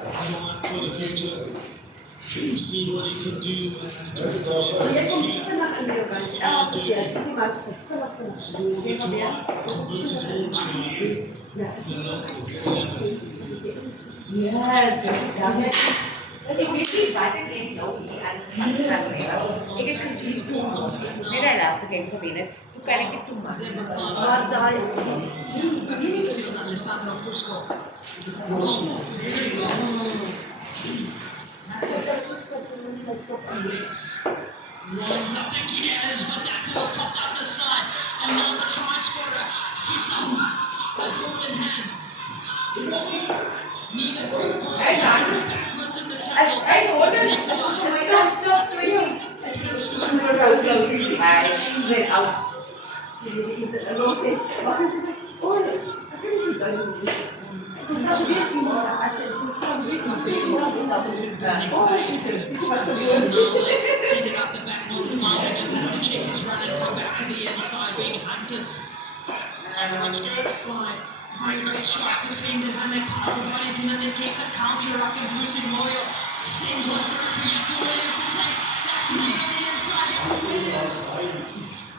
plan for the future. We've seen what he can do and scored the try, convert his own try. The local to 11. Yes, ik weet niet wat ik denk nou hier aan gaan hebben. Ik heb gezien toen, net die laatste game gewinnen, toen kan ik het toen maken. Maar daar Alessandro Fusco. Lines up to Kiez, but that ball popped out the side. And now the try scorer, Fisa, has ball in hand. Need a quick ball. Backwards in the tackle. Stop, Hij is out. Sending up the back onto Maya, just has to check his run and come back to the inside, being hunted. And by Heinrich strikes the fingers and they pile the bodies in and they keep the counter up and Bruce Moyle sends one through for Jaco Williams and takes that snake on the inside. Jaco Williams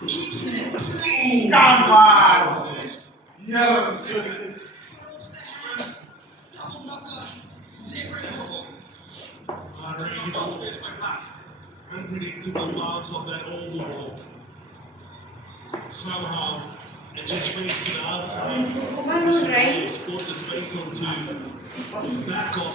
keeps it playing. Come on! Yeah, good. Double knocker, zero. Unpredictable parts of that old wall. Somehow, it just brings to the outside. Kom maar, Roos, Rijn. It's got the space on to back off.